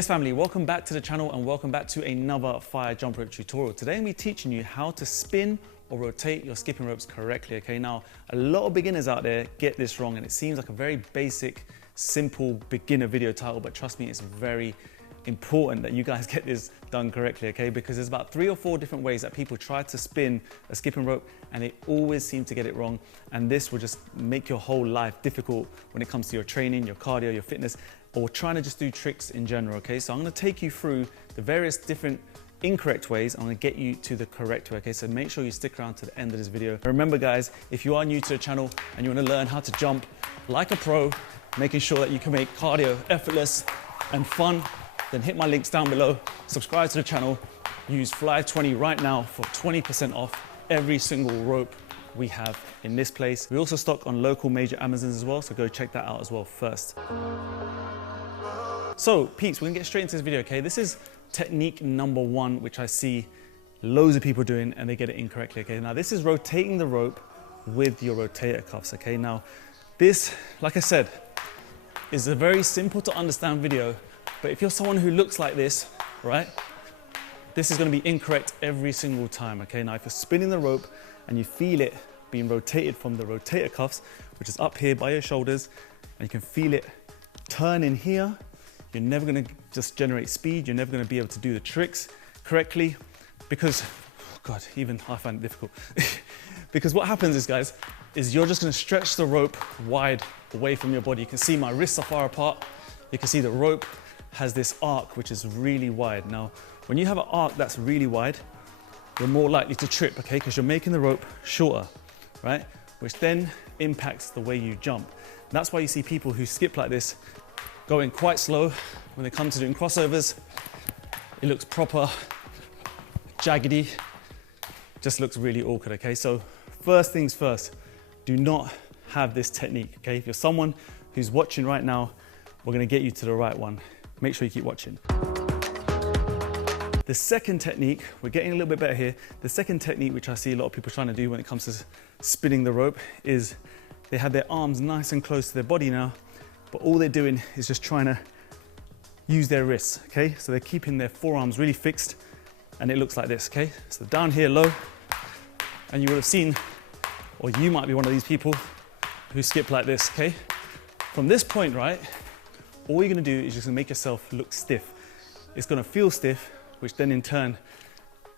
Yes family, welcome back to the channel and welcome back to another fire jump rope tutorial. Today I'm going to be teaching you how to spin or rotate your skipping ropes correctly, okay? Now, a lot of beginners out there get this wrong and it seems like a very basic, simple beginner video title, but trust me, it's very important that you guys get this done correctly, okay? Because there's about 3 or 4 different ways that people try to spin a skipping rope and they always seem to get it wrong. And this will just make your whole life difficult when it comes to your training, your cardio, your fitness, or trying to just do tricks in general, okay? So I'm gonna take you through the various different incorrect ways. I'm gonna get you to the correct way, okay? So make sure you stick around to the end of this video. Remember guys, if you are new to the channel and you wanna learn how to jump like a pro, making sure that you can make cardio effortless and fun, then hit my links down below, subscribe to the channel, use Fly20 right now for 20% off every single rope we have in this place. We also stock on local major Amazons as well, so go check that out as well first. So peeps, we're gonna get straight into this video, okay? This is technique number 1, which I see loads of people doing and they get it incorrectly, okay? Now this is rotating the rope with your rotator cuffs, okay? Now this, like I said, is a very simple to understand video, but if you're someone who looks like this, right? This is gonna be incorrect every single time, okay? Now if you're spinning the rope and you feel it being rotated from the rotator cuffs, which is up here by your shoulders, and you can feel it turn in here, you're never gonna just generate speed, you're never gonna be able to do the tricks correctly because, God, even I find it difficult. Because what happens is, guys, is you're just gonna stretch the rope wide away from your body. You can see my wrists are far apart. You can see the rope has this arc, which is really wide. Now, when you have an arc that's really wide, you're more likely to trip, okay? Because you're making the rope shorter, right? Which then impacts the way you jump. And that's why you see people who skip like this going quite slow. When they come to doing crossovers, it looks proper jaggedy, just looks really awkward, okay? So first things first, do not have this technique, okay? If you're someone who's watching right now, we're gonna get you to the right one. Make sure you keep watching. The second technique, we're getting a little bit better here. The second technique, which I see a lot of people trying to do when it comes to spinning the rope, is they have their arms nice and close to their body now, but all they're doing is just trying to use their wrists, okay? So they're keeping their forearms really fixed and it looks like this, okay? So down here low, and you would have seen, or you might be one of these people who skip like this, okay? From this point, right, all you're gonna do is just gonna make yourself look stiff. It's gonna feel stiff, which then in turn,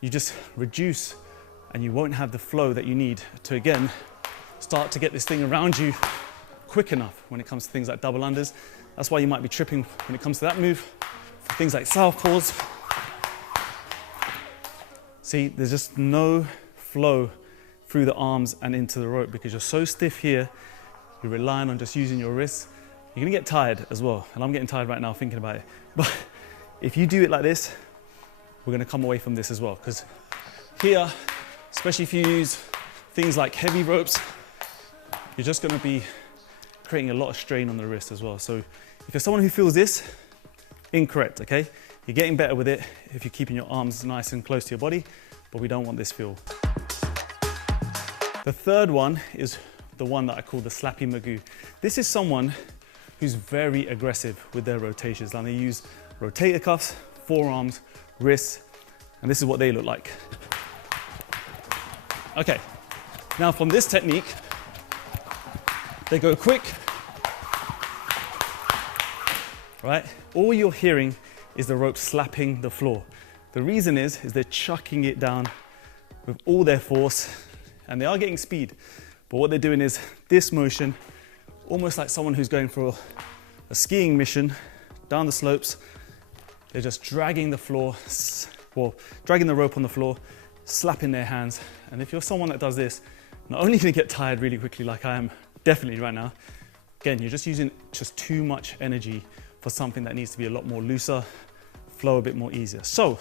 you just reduce and you won't have the flow that you need to, again, start to get this thing around you quick enough when it comes to things like double unders. That's why you might be tripping when it comes to that move. For things like southpaws. See, there's just no flow through the arms and into the rope because you're so stiff here, you're relying on just using your wrists. You're gonna get tired as well, and I'm getting tired right now thinking about it. But if you do it like this, we're gonna come away from this as well, because here, especially if you use things like heavy ropes, you're just gonna be creating a lot of strain on the wrist as well. So if you're someone who feels this, incorrect, okay? You're getting better with it if you're keeping your arms nice and close to your body, but we don't want this feel. The third one is the one that I call the slappy magoo. This is someone who's very aggressive with their rotations. And they use rotator cuffs, forearms, wrists, and this is what they look like. Okay, now from this technique, they go quick, right? All you're hearing is the rope slapping the floor. The reason is they're chucking it down with all their force, and they are getting speed. But what they're doing is this motion, almost like someone who's going for a skiing mission down the slopes. They're just dragging the floor, well, dragging the rope on the floor, slapping their hands. And if you're someone that does this, not only can you get tired really quickly like I am definitely right now, again, you're just using just too much energy for something that needs to be a lot more looser, flow a bit more easier. So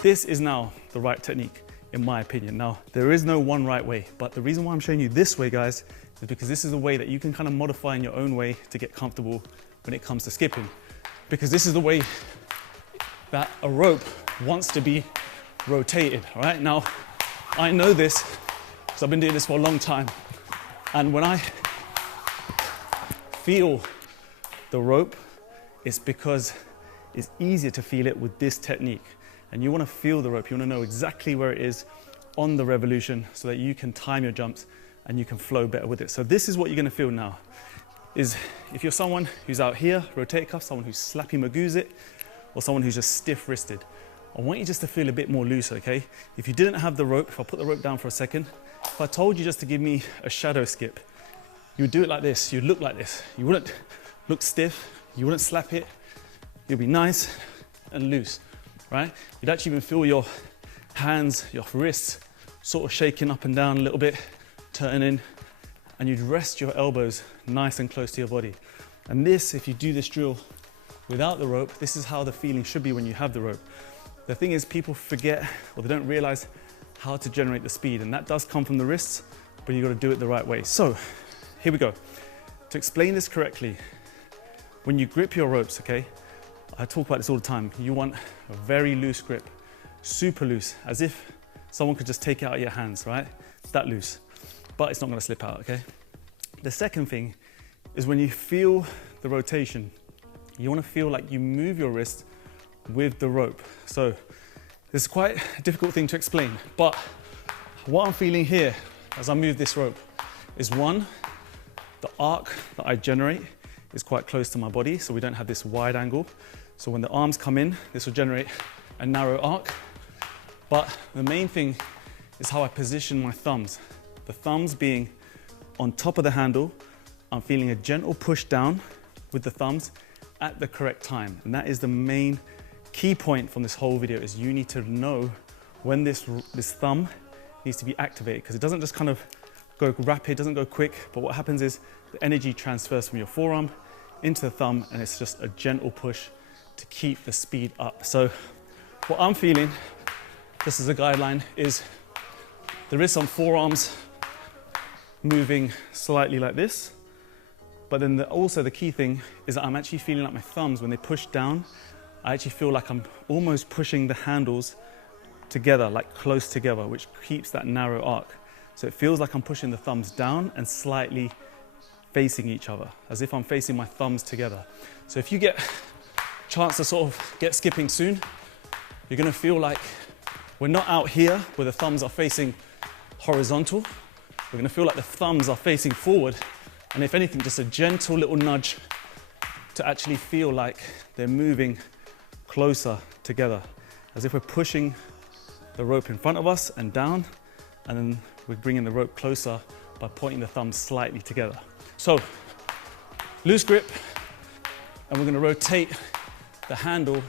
this is now the right technique, in my opinion. Now, there is no one right way, but the reason why I'm showing you this way, guys, is because this is a way that you can kind of modify in your own way to get comfortable when it comes to skipping. Because this is the way that a rope wants to be rotated, all right? Now, I know this because I've been doing this for a long time. And when I feel the rope It's because it's easier to feel it with this technique. And you want to feel the rope. You want to know exactly where it is on the revolution so that you can time your jumps and you can flow better with it. So this is what you're going to feel now. Is if you're someone who's out here, rotator cuff, someone who's slappy magoos it, or someone who's just stiff-wristed, I want you just to feel a bit more loose, okay? If you didn't have the rope, if I put the rope down for a second, if I told you just to give me a shadow skip, you would do it like this, you'd look like this. You wouldn't look stiff, you wouldn't slap it, you'd be nice and loose, right? You'd actually even feel your hands, your wrists sort of shaking up and down a little bit, turning, and you'd rest your elbows nice and close to your body. And this, if you do this drill without the rope, this is how the feeling should be when you have the rope. The thing is, people forget or they don't realize how to generate the speed, and that does come from the wrists, but you got to do it the right way. So here we go. To explain this correctly, when you grip your ropes, okay, I talk about this all the time, you want a very loose grip, super loose, as if someone could just take it out of your hands, right? That loose, but it's not going to slip out, okay? The second thing is when you feel the rotation, you want to feel like you move your wrist with the rope. So this is quite a difficult thing to explain, but what I'm feeling here as I move this rope is, one, the arc that I generate is quite close to my body, so we don't have this wide angle. So when the arms come in, this will generate a narrow arc. But the main thing is how I position my thumbs. The thumbs being on top of the handle, I'm feeling a gentle push down with the thumbs at the correct time. And that is the main key point from this whole video, is you need to know when this thumb needs to be activated, because it doesn't just kind of go rapid, doesn't go quick, but what happens is the energy transfers from your forearm into the thumb, and it's just a gentle push to keep the speed up. So what I'm feeling, just as a guideline, is the wrists on forearms moving slightly like this, but then also the key thing is that I'm actually feeling like my thumbs, when they push down, I actually feel like I'm almost pushing the handles together, like close together, which keeps that narrow arc. So it feels like I'm pushing the thumbs down and slightly facing each other, as if I'm facing my thumbs together. So if you get a chance to sort of get skipping soon, you're gonna feel like we're not out here where the thumbs are facing horizontal. We're gonna feel like the thumbs are facing forward. And if anything, just a gentle little nudge to actually feel like they're moving closer together, as if we're pushing the rope in front of us and down, and then we're bringing the rope closer by pointing the thumbs slightly together. So, loose grip, and we're going to rotate the handle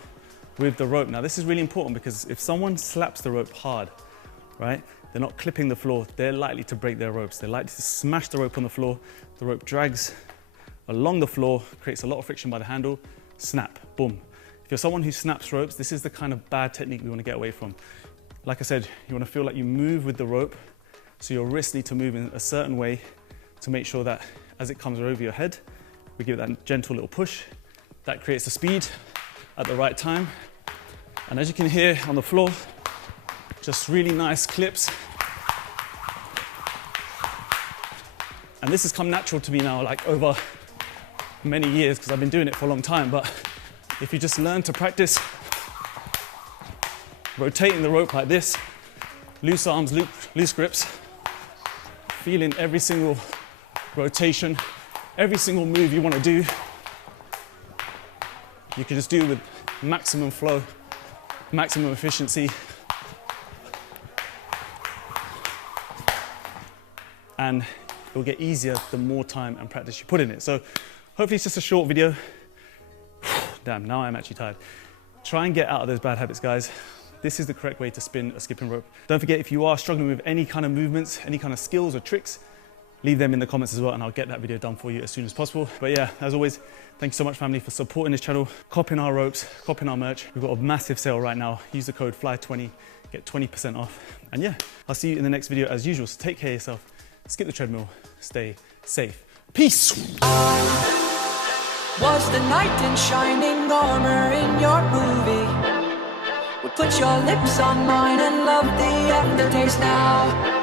with the rope. Now this is really important, because if someone slaps the rope hard, right, they're not clipping the floor, they're likely to break their ropes. They're likely to smash the rope on the floor. The rope drags along the floor, creates a lot of friction by the handle, snap, boom. If you're someone who snaps ropes, this is the kind of bad technique we want to get away from. Like I said, you want to feel like you move with the rope, so your wrists need to move in a certain way to make sure that as it comes over your head, we give it that gentle little push. That creates the speed at the right time. And as you can hear on the floor, just really nice clips. And this has come natural to me now, like over many years, because I've been doing it for a long time. But if you just learn to practice rotating the rope like this, loose arms, loose grips, feeling every single rotation, every single move you want to do, you can just do with maximum flow, maximum efficiency. And it will get easier the more time and practice you put in it. So hopefully it's just a short video. Damn, now I'm actually tired. Try and get out of those bad habits, guys. This is the correct way to spin a skipping rope. Don't forget, if you are struggling with any kind of movements, any kind of skills or tricks, leave them in the comments as well, and I'll get that video done for you as soon as possible. But yeah, as always, thank you so much, family, for supporting this channel, copping our ropes, copping our merch. We've got a massive sale right now. Use the code FLY20, get 20% off. And yeah, I'll see you in the next video as usual. So take care of yourself, skip the treadmill, stay safe. Peace. Was the knight in shining armor in your movie? Would put your lips on mine and love the aftertaste now.